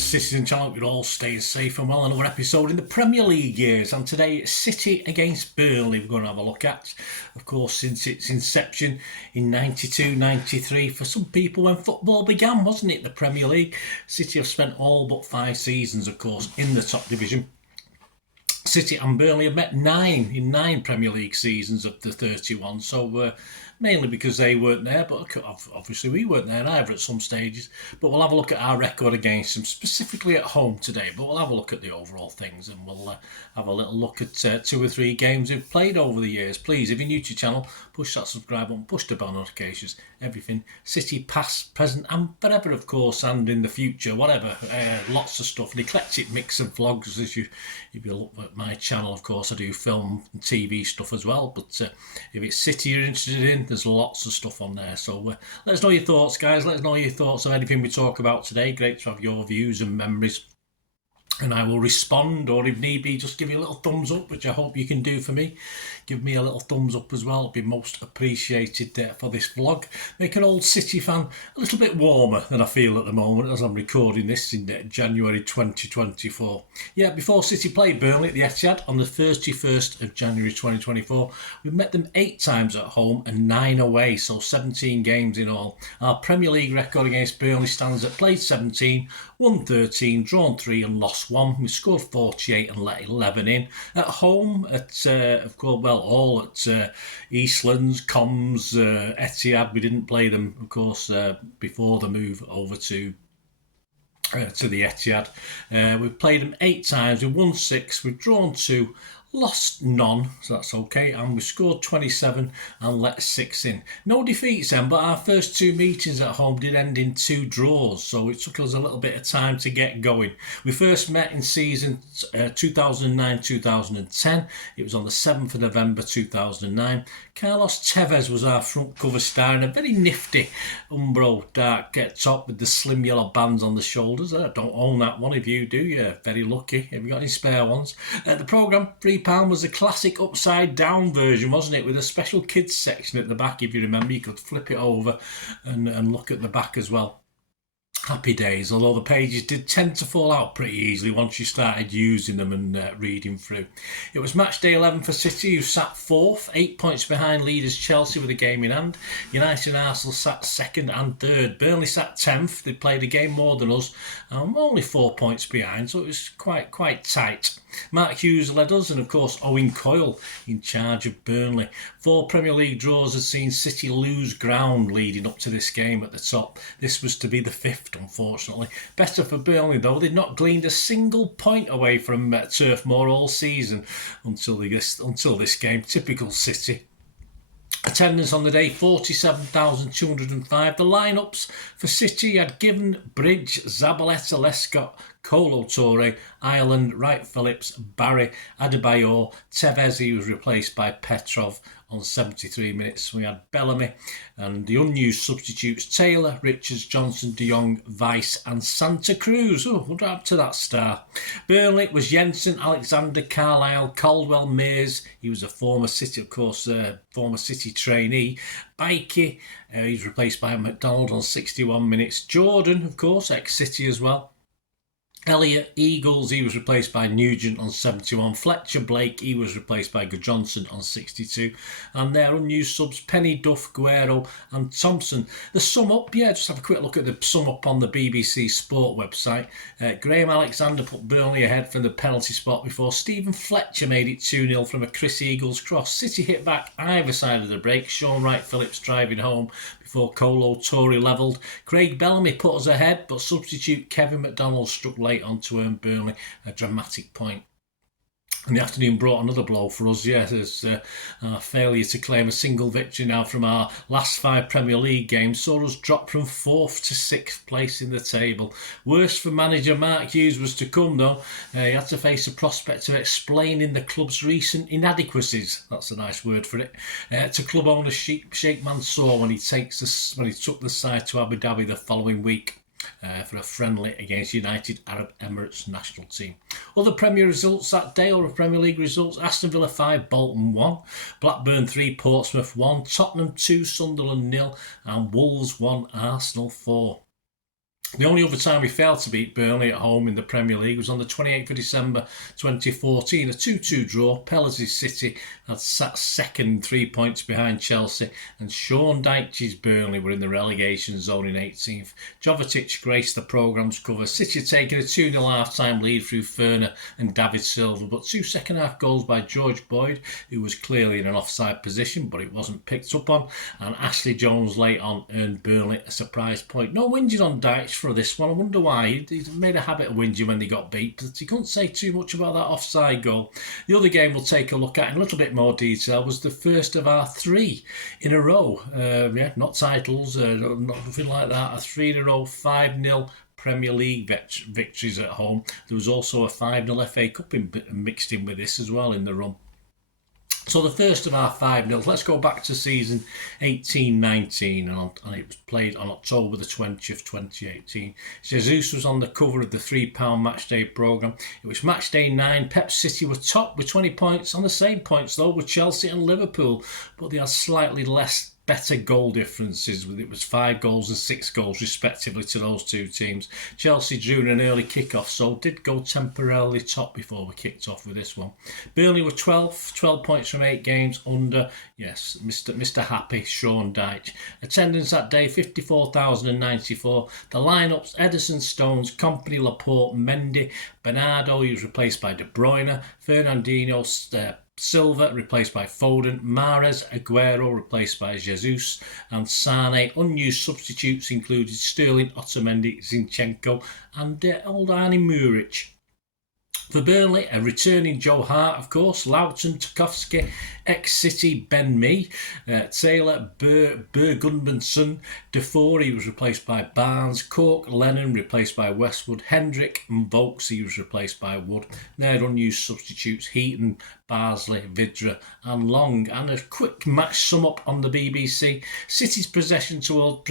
Citizen channel. We're all staying safe and well. Another episode in the Premier League years, and today it's City against Burnley we're going to have a look at. Of course, since its inception in 92-93, for some people when football began, wasn't it? The Premier League. City have spent all but 5 seasons, of course, in the top division. City and Burnley have met 9 Premier League seasons of the 31, so mainly because they weren't there, but obviously we weren't there either at some stages. But we'll have a look at our record against them, specifically at home today, but we'll have a look at the overall things, and we'll have a little look at 2 or 3 games we've played over the years. Please, if you're new to the channel, push that subscribe button, push the bell notifications, everything City past, present and forever, of course, and in the future, whatever. Lots of stuff, an eclectic mix of vlogs. If you look at my channel, of course, I do film and TV stuff as well, but if it's City you're interested in, there's lots of stuff on there. So let us know your thoughts, guys. Let us know your thoughts on anything we talk about today. Great to have your views and memories, and I will respond, or if need be, just give you a little thumbs up, which I hope you can do for me. Give me a little thumbs up as well. It'd be most appreciated for this vlog. Make an old City fan a little bit warmer than I feel at the moment as I'm recording this in January 2024. Yeah, before City played Burnley at the Etihad on the 31st of January 2024, we met them 8 times at home and 9 away, so 17 games in all. Our Premier League record against Burnley stands at played 17, won 13, drawn 3 and lost 1. We scored 48 and let 11 in. At home, at of course, well, all at Eastlands, Coms, Etihad. We didn't play them, of course, before the move over to the Etihad. We've played them 8 times. We've won 6. We've drawn 2. Lost none, so that's okay, and we scored 27 and let 6 in. No defeats then, but our first 2 meetings at home did end in 2 draws, so it took us a little bit of time to get going. We first met in season 2009-2010. It was on the 7th of November 2009. Carlos Tevez was our front cover star in a very nifty Umbro dark top with the slim yellow bands on the shoulders. I don't own that one. If you do, you're very lucky. Have you got any spare ones? The programme, £3 was the classic upside down version, wasn't it, with a special kids section at the back. If you remember, you could flip it over and look at the back as well. Happy days, although the pages did tend to fall out pretty easily once you started using them and reading through. It was match day 11 for City, who sat 4th, 8 points behind leaders Chelsea with a game in hand. United and Arsenal sat 2nd and 3rd. Burnley sat 10th. They played a game more than us, only 4 points behind, so it was quite tight. Marc Hughes led us, and of course Owen Coyle in charge of Burnley. 4 Premier League draws had seen City lose ground leading up to this game at the top. This was to be the 5th, unfortunately. Better for Burnley though, they'd not gleaned a single point away from Turf Moor all season until this game. Typical City. Attendance on the day, 47,205. The lineups for City had Given, Bridge, Zabaleta, Lescott, Kolo Toure, Ireland, Wright Phillips, Barry, Adebayor, Tevez. He was replaced by Petrov on 73 minutes. We had Bellamy and the unused substitutes Taylor, Richards, Johnson, De Jong, Weiss and Santa Cruz. Oh, what happened to that star? Burnley was Jensen, Alexander, Carlisle, Caldwell, Mears. He was a former City, of course, former City trainee. Bikey, he's replaced by McDonald on 61 minutes. Jordan, of course, ex-City as well. Elliott, Eagles, he was replaced by Nugent on 71. Fletcher, Blake, he was replaced by Johnson on 62. And their unused subs, Penny, Duff, Guerrero and Thompson. The sum up, just have a quick look at the sum up on the BBC Sport website. Graham Alexander put Burnley ahead from the penalty spot before Stephen Fletcher made it 2-0 from a Chris Eagles cross. City hit back either side of the break. Sean Wright Phillips driving home before Kolo Toure levelled. Craig Bellamy put us ahead, but substitute Kevin McDonald struck late on to earn Burnley a dramatic point. And the afternoon brought another blow for us, as our failure to claim a single victory now from our last 5 Premier League games saw us drop from 4th to 6th place in the table. Worst for manager Marc Hughes was to come though. He had to face the prospect of explaining the club's recent inadequacies, that's a nice word for it, to club owner Sheikh Mansour when he took the side to Abu Dhabi the following week. For a friendly against United Arab Emirates national team. Other Premier results that day, or Premier League results: Aston Villa 5, Bolton 1, Blackburn 3, Portsmouth 1, Tottenham 2, Sunderland 0 and Wolves 1, Arsenal 4. The only other time we failed to beat Burnley at home in the Premier League was on the 28th of December 2014, a 2-2 draw. Pelosi City had sat second, 3 points behind Chelsea, and Sean Dyche's Burnley were in the relegation zone in 18th. Jovetic graced the programme's cover. City had taken a 2-0 half-time lead through Ferner and David Silva, but 2 second-half goals by George Boyd, who was clearly in an offside position, but it wasn't picked up on, and Ashley Jones late on earned Burnley a surprise point. No whinging on Dyche for this one. I wonder why. He's made a habit of whinging when they got beat, but he couldn't say too much about that offside goal. The other game we'll take a look at in a little bit more detail was the first of our 3 in a row. Not titles, nothing like that. A 3 in a row, 5-0 Premier League victories at home. There was also a 5-0 FA Cup mixed in with this as well in the run. So the first of our 5-0, let's go back to season 18-19, and it was played on October the 20th, 2018. Jesus was on the cover of the £3 matchday programme. It was matchday 9. Pep City were top with 20 points, on the same points though with Chelsea and Liverpool, but they had slightly better goal differences. It was 5 goals and 6 goals respectively to those two teams. Chelsea drew in an early kick-off, so did go temporarily top before we kicked off with this one. Burnley were 12 points from 8 games under, yes, Mr. Happy, Sean Dyche. Attendance that day, 54,094. The lineups, Ederson, Stones, Company, Laporte, Mendy, Bernardo, he was replaced by De Bruyne, Fernandinho, Silva replaced by Foden, Mahrez, Aguero replaced by Jesus, and Sane. Unused substitutes included Sterling, Otamendi, Zinchenko, and old Arnie Muric. For Burnley, a returning Joe Hart, of course, Loughton, Tarkowski, ex-City Ben Mee, Taylor, Bergundmanson, Defoe, he was replaced by Barnes, Cork, Lennon replaced by Westwood, Hendrick and Vokes, he was replaced by Wood. Their unused substitutes, Heaton, Barsley, Vidra and Long. And a quick match sum up on the BBC. City's possession towards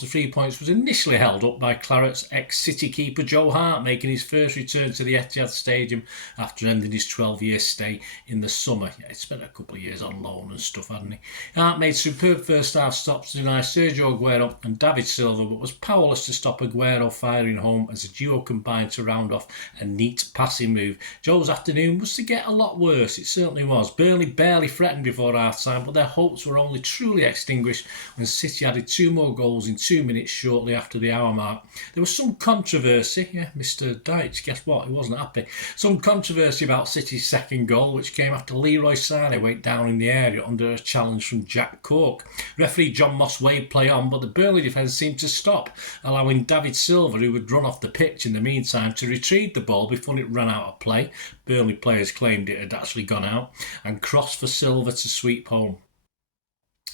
the 3 points was initially held up by Claret's ex-City keeper Joe Hart, making his first return to the Etihad Stadium after ending his 12-year stay in the summer. He spent a couple of years on loan and stuff, hadn't he? Hart made superb first-half stops to deny Sergio Aguero and David Silva, but was powerless to stop Aguero firing home as a duo combined to round off a neat passing move. Joe's afternoon was to get a lot worse, it certainly was. Burnley barely threatened before half-time, but their hopes were only truly extinguished when City added 2 more goals in 2 minutes shortly after the hour mark. There was some controversy, Mr. Dyche, guess what, he wasn't happy. Some controversy about City's second goal, which came after Leroy Sané went down in the area under a challenge from Jack Cork. Referee John Moss waved play on, but the Burnley defence seemed to stop, allowing David Silva, who had run off the pitch in the meantime, to retrieve the ball before it ran out of play. Burnley players claimed it had actually gone out, and crossed for Silva to sweep home.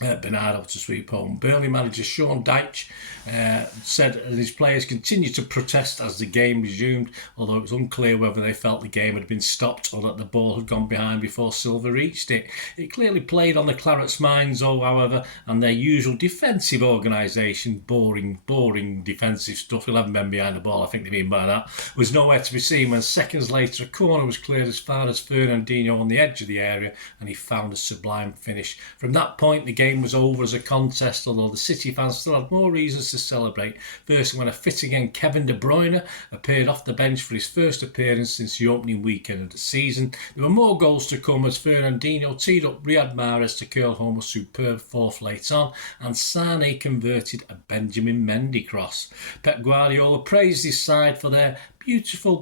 Bernardo to sweep home. Burnley manager Sean Dyche said that his players continued to protest as the game resumed, although it was unclear whether they felt the game had been stopped or that the ball had gone behind before Silva reached it. It clearly played on the Clarets' minds, however, and their usual defensive organisation, boring defensive stuff, 11 men behind the ball, I think they mean by that, was nowhere to be seen when seconds later a corner was cleared as far as Fernandinho on the edge of the area, and he found a sublime finish. From that point, the game was over as a contest, although the City fans still had more reasons to celebrate. First, when a fit again Kevin De Bruyne appeared off the bench for his first appearance since the opening weekend of the season. There were more goals to come as Fernandinho teed up Riyad Mahrez to curl home a superb fourth late on, and Sane converted a Benjamin Mendy cross. Pep Guardiola praised his side for their beautiful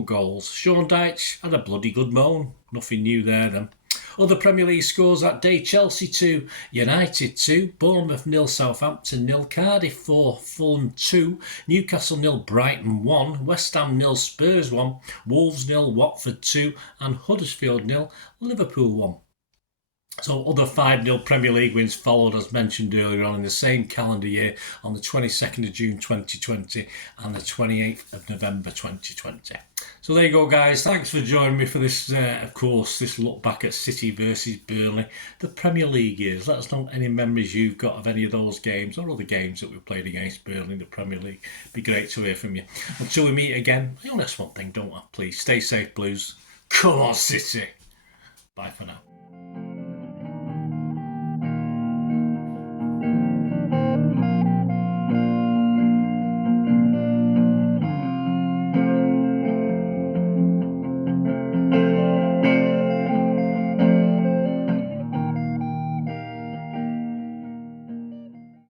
goals. Sean Dyche had a bloody good moan. Nothing new there then. Other Premier League scores that day: Chelsea 2, United 2, Bournemouth 0, Southampton 0, Cardiff 4, Fulham 2, Newcastle 0, Brighton 1, West Ham 0, Spurs 1, Wolves 0, Watford 2, and Huddersfield 0, Liverpool 1. So other 5-0 Premier League wins followed, as mentioned earlier on, in the same calendar year on the 22nd of June 2020 and the 28th of November 2020. So there you go, guys. Thanks for joining me for this, of course, this look back at City versus Burnley, the Premier League years. Let us know any memories you've got of any of those games or other games that we've played against Burnley in the Premier League. It'd be great to hear from you. Until we meet again, I only ask one thing, don't I? Please stay safe, Blues. Come on, City. Bye for now.